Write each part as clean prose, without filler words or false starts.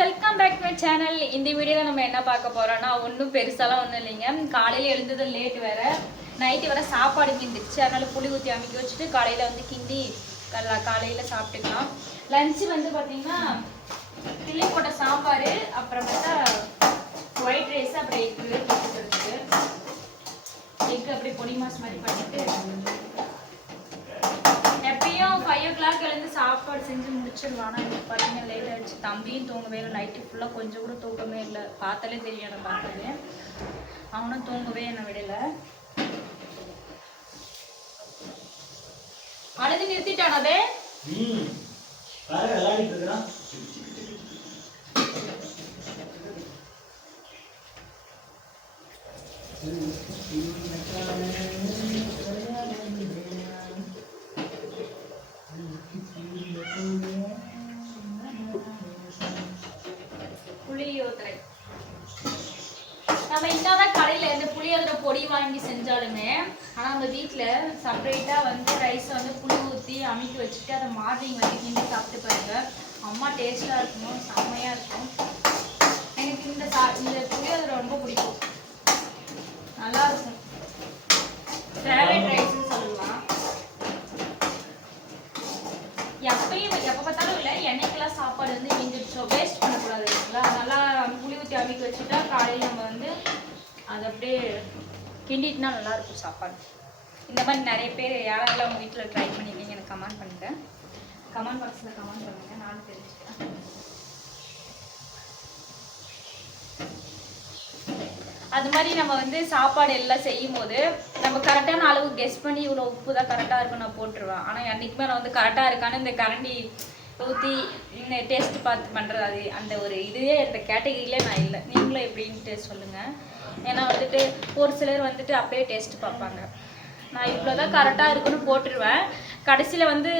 Welcome back to my channel. இந்த வீடியோவில் நம்ம என்ன பார்க்க போகிறோம்னா ஒன்றும் பெருசாலாம் ஒன்றும் இல்லைங்க. காலையில் எழுந்தது லேட் வேறு, நைட்டு வர சாப்பாடு மீந்துச்சு. அதனால் புளி ஊற்றி அமைக்க வச்சுட்டு காலையில் வந்து கிண்டி காலையில் சாப்பிட்டுக்கலாம். லஞ்சு வந்து பார்த்திங்கன்னா கிள்ளி போட்ட சாம்பார், அப்புறமேட்டா ஒயிட் ரைஸ், அப்புறம் எக்கு போட்டுக்கிறதுக்கு எக்கு அப்படியே பொடி மாஸ் மாதிரி பண்ணிட்டு எப்பயும் 5 o'clock எழுந்து சாப்பாடு செஞ்சு முடிச்சிடுவான். ஆனால் எனக்கு பார்த்தீங்கன்னா லேட் ஆகிடுச்சு. தம்பியும் தூங்கவே இல்லை, நைட்டு ஃபுல்லாக கொஞ்சம் கூட தூக்கமே இல்லை. பார்த்தாலே தெரியும், எனக்கு பார்த்தாலே அவனும் தூங்கவே என்னை விடலை. அழுது நிறுத்திட்டானே. புளியோதரை நம்ம என்னதான் கடையில இருந்து புளியோதரை பொடி வாங்கி செஞ்சாலுமே, ஆனா நம்ம வீட்டுல செப்பரேட்டா வந்து ரைஸ் வந்து புளி ஊற்றி அமைக்கி வச்சுட்டு அதை மார்னிங் வந்து கிண்டி சாப்பிட்டு பாருங்க. அம்மா டேஸ்டா இருக்கணும், செம்மையா இருக்கும். எனக்கு இந்த புளியோதரை ரொம்ப பிடிக்கும், நல்லா இருக்கும். ஃபேவரட் ரைஸ்ன்னு சொல்லலாம். எப்போ பார்த்தாலும் இல்லை, என்னைக்கெல்லாம் சாப்பாடு வந்து மீந்துடுச்சோ வேஸ்ட் பண்ணக்கூடாது இல்லைங்களா. நல்லா புளி ஊற்றி அமைக்க வச்சுட்டா காலையில் நம்ம வந்து அதை அப்படியே கிண்டிட்டுனா நல்லாயிருக்கும் சாப்பாடு. இந்த மாதிரி நிறைய பேர் யாரெல்லாம் உங்கள் வீட்டில் ட்ரை பண்ணியிருக்கீங்க எனக்கு கமெண்ட் பண்ணுங்கள். கமெண்ட் பாக்ஸில் கமெண்ட் பண்ணுங்கள், நானும் தெரிஞ்சுக்கிறேன். அது மாதிரி நம்ம வந்து சாப்பாடு எல்லாம் செய்யும் போது நம்ம கரெக்டான அளவு கெஸ் பண்ணி இவ்வளோ உப்பு தான் கரெக்டாக இருக்கும் நான் போட்டுருவேன். ஆனால் என்றைக்குமே நான் வந்து கரெக்டாக இருக்கான்னு இந்த கரண்டி ஊற்றி இந்த டேஸ்ட் பார்த்து பண்ணுறது, அது அந்த ஒரு இதுவே இந்த கேட்டகரியிலே நான் இல்லை. நீங்களும் எப்படின்ட்டு சொல்லுங்கள். ஏன்னா வந்துட்டு ஒரு சிலர் வந்துட்டு அப்படியே டேஸ்ட் பார்ப்பாங்க. நான் இவ்வளோ தான் கரெக்டாக இருக்குன்னு போட்டுருவேன். கடைசியில் வந்து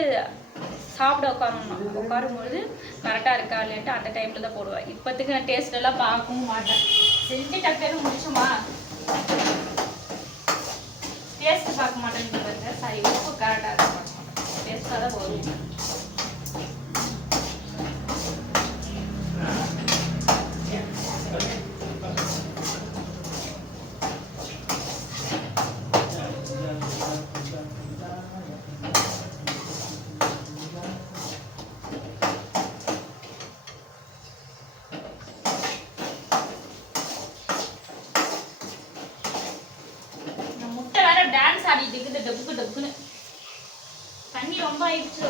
சாப்பிட உட்காரும்பொழுது கரெக்டாக இருக்கா இல்லைன்ட்டு அந்த டைமில் தான் போடுவேன். இப்போத்துக்கு நான் டேஸ்ட் எல்லாம் பார்க்கவும் மாட்டேன். செஞ்சு டக்குன்னு முடிச்சுமா டேஸ்ட் பார்க்க மாட்டேன்னு பாருங்க. சரி, உப்பு கரெக்டாக தான் பார்க்க மாட்டேன், டேஸ்ட்டாக தான் போடுவேன். டான்ஸ் ஆடிட்டு இருக்குது டப்புக்கு டப்புன்னு. தண்ணி ரொம்ப ஆயிடுச்சு.